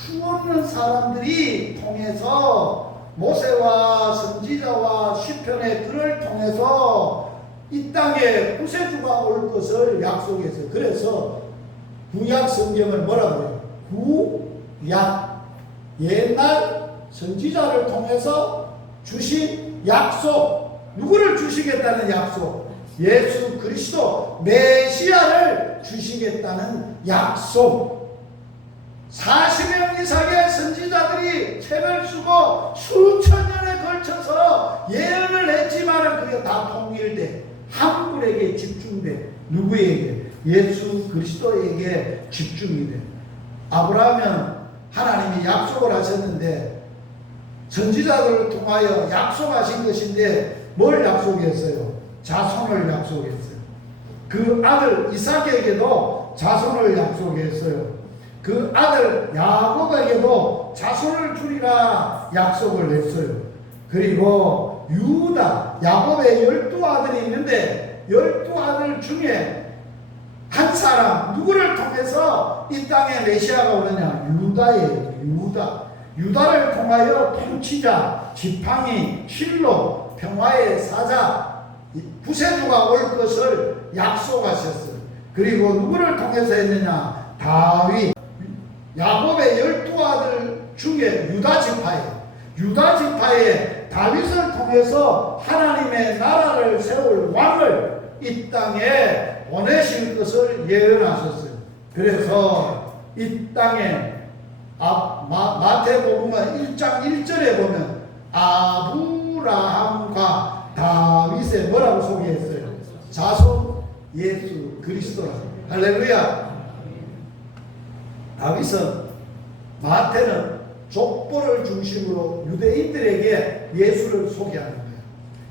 수없는 사람들이 통해서 모세와 선지자와 시편의 글을 통해서 이 땅에 구세주가 올 것을 약속했어요. 그래서 구약 성경을 뭐라고 해요? 구약, 옛날 선지자를 통해서 주신 약속. 누구를 주시겠다는 약속? 예수 그리스도 메시아를 주시겠다는 약속. 40명 이상의 선지자들이 책을 쓰고 수천 년에 걸쳐서 예언을 했지만 그게 다 통일돼 한 분에게 집중돼. 누구에게? 예수 그리스도에게 집중이 돼. 아브라함은 하나님이 약속을 하셨는데 선지자들을 통하여 약속하신 것인데 뭘 약속했어요? 자손을 약속했어요. 그 아들 이삭에게도 자손을 약속했어요. 그 아들 야곱에게도 자손을 주리라 약속을 했어요. 그리고 유다, 야곱의 12아들이 있는데 12아들 중에 한 사람 누구를 통해서 이 땅에 메시아가 오느냐? 유다예요. 유다를 통하여 통치자, 지팡이, 실로, 평화의 사자, 구세주가 올 것을 약속하셨어요. 그리고 누구를 통해서 했느냐? 다윗. 야곱의 12아들 중에 유다 지파에 다윗을 통해서 하나님의 나라를 세울 왕을 이 땅에 보내실 것을 예언하셨어요. 그래서 이 땅에 마태복음 1장 1절에 보면 아브라함과 다윗의 뭐라고 소개했어요? 자손 예수 그리스도라. 할렐루야. 다윗은 마태는 족보를 중심으로 유대인들에게 예수를 소개하는 거예요.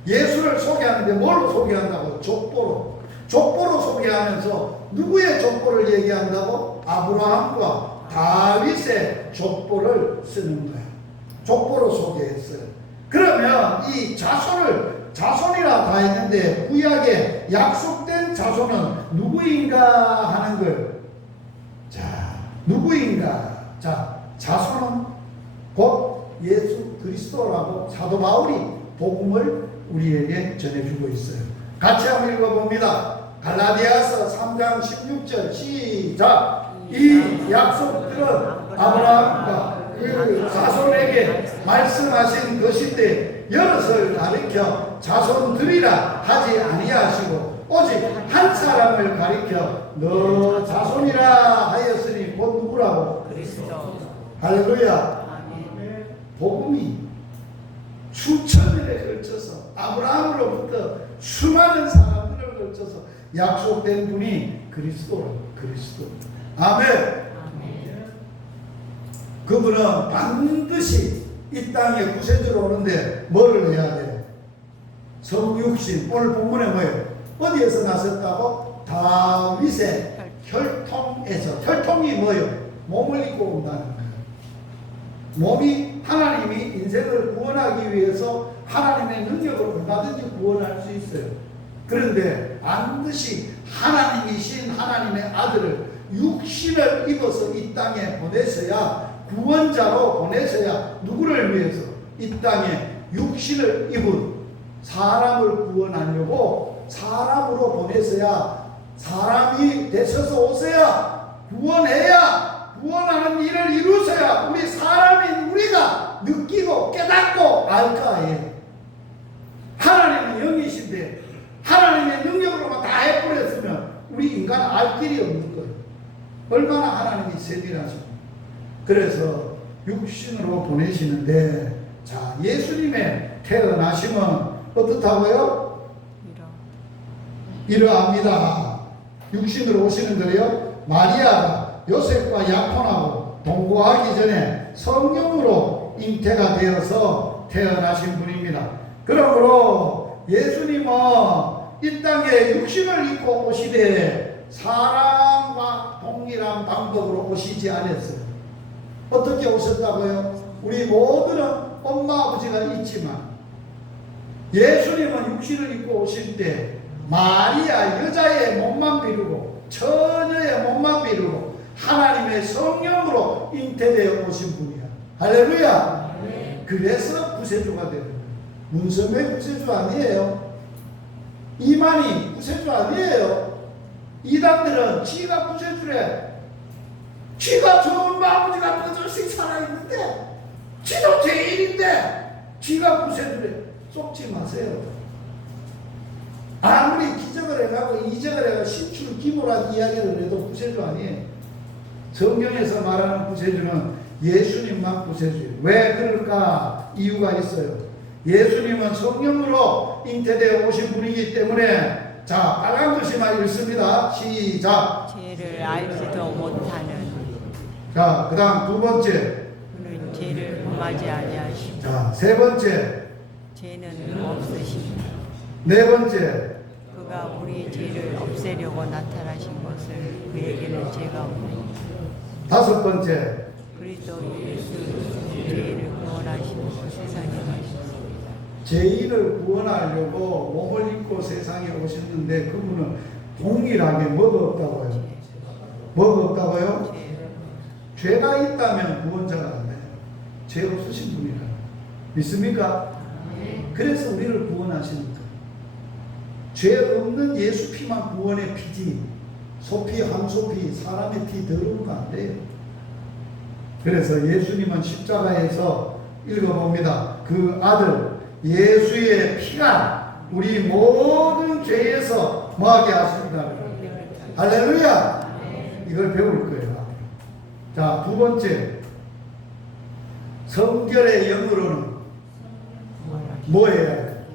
예수를 소개하는데 뭘로 소개한다고? 족보로 소개하면서 누구의 족보를 얘기한다고? 아브라함과 다윗의 족보를 쓰는 거예요. 족보로 소개했어요. 그러면 이 자손이라 다 했는데 구약에 약속된 자손은 누구인가 하는 걸. 자, 누구인가? 자, 자손은 곧 예수 그리스도라고 사도 바울이 복음을 우리에게 전해주고 있어요. 같이 한번 읽어봅니다. 갈라디아서 3장 16절 시작. 이 약속들은 아브라함과 그 자손에게 말씀하신 것인데 여럿을 가리켜 자손들이라 하지 아니하시고 오직 한 사람을 가리켜 너 자손이라 하였으니 곧 누구라고? 그리스도. 할렐루야. 복음이 수천 년에 걸쳐서 아브라함으로부터 수많은 사람들을 걸쳐서 약속된 분이 그리스도라고. 그리스도. 아멘. 그분은 반드시 이 땅에 구세주로 오는데 뭐를 해야 돼요? 성육신. 오늘 본문에 뭐예요? 어디에서 나섰다고? 다윗의 혈통에서. 혈통이 뭐예요? 몸을 입고 온다는 거예요. 몸이 하나님이 인생을 구원하기 위해서 하나님의 능력으로 얼마든지 구원할 수 있어요. 그런데 반드시 하나님이신 하나님의 아들을 육신을 입어서 이 땅에 보내셔야, 구원자로 보내셔야, 누구를 위해서? 이 땅에 육신을 입은 사람을 구원하려고 사람으로 보내셔야, 사람이 되셔서 오셔야, 구원해야, 구원하는 일을 이루셔야 우리 사람인 우리가 느끼고 깨닫고 알까 해. 하나님은 영이신데 하나님의 능력으로만 다 해버렸으면 우리 인간은 알 길이 없는 거예요. 얼마나 하나님이 세밀하시고. 그래서 육신으로 보내시는데, 자, 예수님의 태어나심은 어떻다고요? 이러합니다. 육신으로 오시는 거예요. 마리아가 요셉과 약혼하고 동거하기 전에 성령으로 잉태가 되어서 태어나신 분입니다. 그러므로 예수님은 이 땅에 육신을 입고 오시되 사람과 동일한 방법으로 오시지 않았어요. 어떻게 오셨다고요? 우리 모두는 엄마 아버지가 있지만 예수님은 육신을 입고 오실 때 마리아 여자의 몸만 비루고 처녀의 몸만 비루고 하나님의 성령으로 잉태되어 오신 분이야. 할렐루야. 그래서 구세주가 되는 거예요. 문성의 구세주 아니에요. 이만희 구세주 아니에요. 이단들은 지가 구세주래. 지가 좋은 아버지가 버젓이 살아있는데, 지도 죄인인데 지가 구세주래. 속지 마세요. 아무리 기적을 해가고 이적을 해가 신출 기모란 이야기를 해도 구세주 아니에요. 성경에서 말하는 구세주는 예수님만 구세주예요. 왜 그럴까? 이유가 있어요. 예수님은 성령으로 잉태되어 오신 분이기 때문에, 자, 빨간 글씨만 읽습니다. 시작. 죄를 알지도 못하는 자, 그 다음 두 번째. 그는 죄를 범하지 아니하시고 자, 세 번째. 죄는 없으시고 네 번째. 그가 우리의 죄를 없애려고 나타나신 것을 그에게는 죄가 없나니 다섯 번째. 그리스도 예수 죄를 구원하시고 세상에 가셨습니다. 죄인을 구원하려고 몸을 입고 세상에 오셨는데 그분은 동일하게 뭐가 없다고요? 뭐가 없다고요? 죄가 있다면 구원자가 안 돼요. 죄 없으신 분이라. 믿습니까? 그래서 우리를 구원하시니까. 죄 없는 예수 피만 구원의 피지. 소피, 한소피, 사람의 피 더러운 거 안 돼요. 그래서 예수님은 십자가에서 읽어봅니다. 그 아들 예수의 피가 우리 모든 죄에서 뭐하게 하십니다. 할렐루야. 이걸 배울 거예요. 자, 두 번째. 성결의 영으로는 뭐 해야 돼?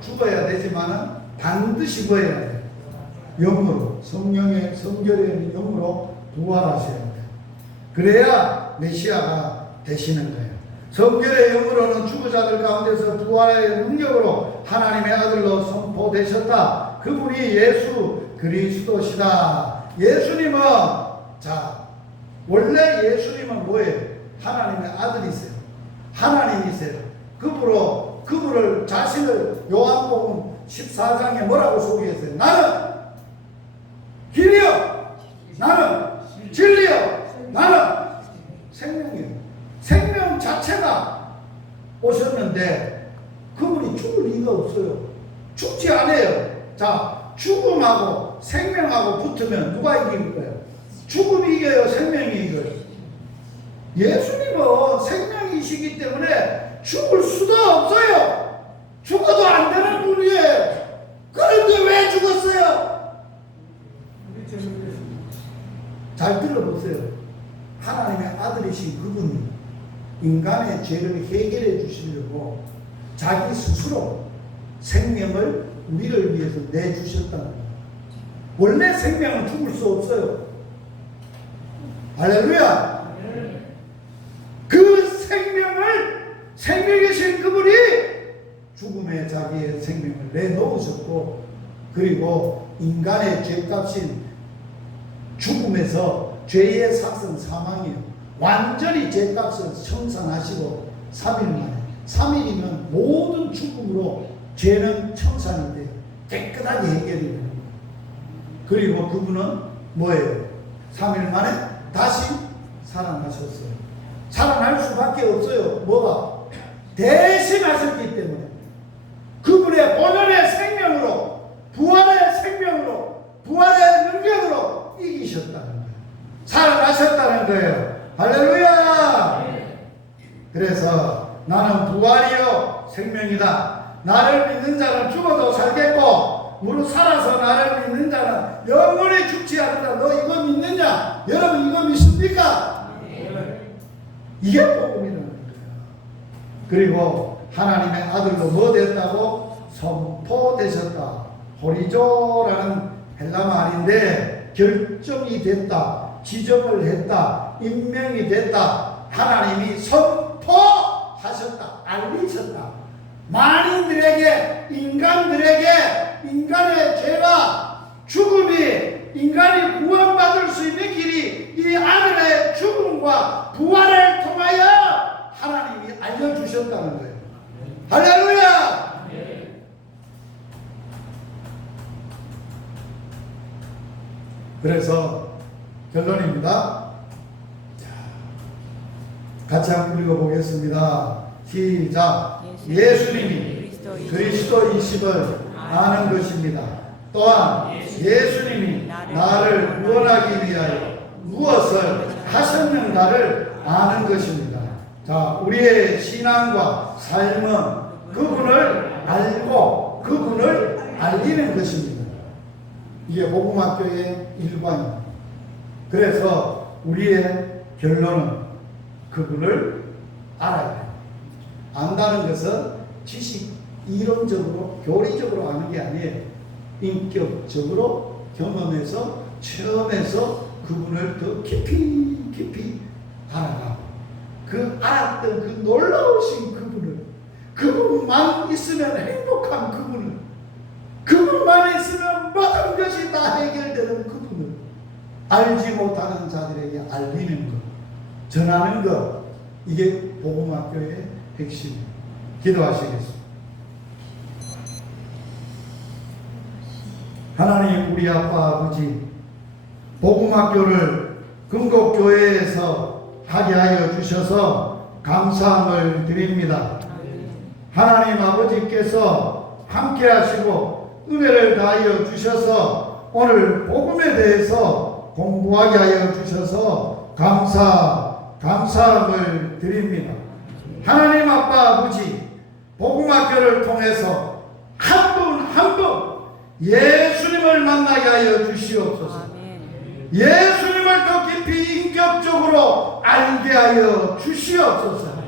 죽어야 되지만은 반드시 뭐 해야 돼? 영으로, 성령의 성결의 영으로 부활하셔야 돼. 그래야 메시아가 되시는 거예요. 성결의 영으로는 죽은 자들 가운데서 부활의 능력으로 하나님의 아들로 선포되셨다. 그분이 예수 그리스도시다. 예수님은, 자, 원래 예수님은 뭐예요? 하나님의 아들이세요. 하나님이세요. 그분을 자신을 요한복음 14장에 뭐라고 소개했어요? 나는 길이요, 나는 진리요, 나는 생명이에요. 생명 자체가 오셨는데 그분이 죽을 리가 없어요. 죽지 않아요. 자, 죽음하고 생명하고 붙으면 누가 이길 거예요? 죽음이 이겨요, 생명이 이겨요? 예수님은 생명이시기 때문에 죽을 수도 없어요. 죽어도 안 되는 분이에요. 그런데 왜 죽었어요? 잘 들어보세요. 하나님의 아들이신 그분이 인간의 죄를 해결해 주시려고 자기 스스로 생명을 우리를 위해서 내주셨다는 거예요. 원래 생명은 죽을 수 없어요. 할렐루야. 그 생명이신 그분이 죽음에 자기의 생명을 내놓으셨고, 그리고 인간의 죄값인 죽음에서 죄의 삭은 사망이에요. 완전히 죄값을 청산하시고 3일 만에, 3일이면 모든 죽음으로 죄는 청산이 돼요. 깨끗하게 해결이 되는 거예요. 그리고 그분은 뭐예요? 3일 만에 다시 살아나셨어요. 살아날 수밖에 없어요. 뭐가? 대신하셨기 때문에. 그분의 본연의 생명으로, 부활의 생명으로, 부활의 능력으로 이기셨다는 거예요. 살아나셨다는 거예요. 할렐루야. 그래서 나는 부활이요 생명이다. 나를 믿는 자는 죽어도 살겠고 무릇 살아서 나를 믿는 자는 영원히 죽지 않는다. 너 이거 믿느냐? 여러분 이거 믿습니까? 이게 복음이라는 거예요. 그리고 하나님의 아들로 뭐 됐다고? 선포되셨다. 호리조라는 헬라 말인데 결정이 됐다, 지정을 했다, 임명이 됐다. 하나님이 선포하셨다, 알리셨다. 만인들에게, 인간들에게 인간의 죄와 죽음이, 인간이 구원받을 수 있는 길이 이 아들의 죽음과 부활을 통하여 하나님이 알려주셨다는 거예요. 할렐루야. 그래서 결론입니다. 같이 한번 읽어보겠습니다. 시작. 예수님이 그리스도이심을 아는 것입니다. 또한 예수님이 나를 구원하기 위하여 무엇을 하셨는가를 아는 것입니다. 자, 우리의 신앙과 삶은 그분을 알고 그분을 알리는 것입니다. 이게 복음학교의 일과입니다. 그래서 우리의 결론은 그분을 알아야 해요. 안다는 것은 지식, 이론적으로, 교리적으로 아는 게 아니에요. 인격적으로 경험해서, 체험해서 그분을 더 깊이 알아가고, 그 알았던 그 놀라우신 그분만 있으면 행복한 그분만 있으면 모든 것이 다 해결되는 그분을 알지 못하는 자들에게 알리는 것, 전하는 것, 이게 복음학교의 핵심입니다. 기도하시겠습니다. 하나님, 우리 아빠 아버지, 복음학교를 금곡교회에서 하게 하여 주셔서 감사함을 드립니다. 하나님 아버지께서 함께 하시고 은혜를 다하여 주셔서 오늘 복음에 대해서 공부하게 하여 주셔서 감사함을 드립니다. 하나님 아빠 아버지, 복음학교를 통해서 한 분 한 분 예수님을 만나게 하여 주시옵소서. 예수님을 더 깊이 인격적으로 알게 하여 주시옵소서.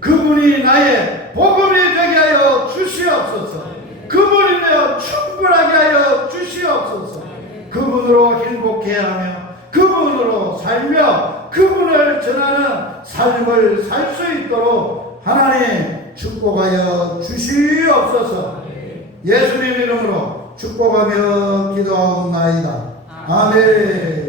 그분이 나의 복음이 되게 하여 주시옵소서. 그분이 되어 충분하게 하여 주시옵소서. 그분으로 행복해하며 그분으로 살며 그분을 전하는 삶을 살 수 있도록 하나님 축복하여 주시옵소서. 예수님 이름으로 축복하며 기도하옵나이다. 아멘.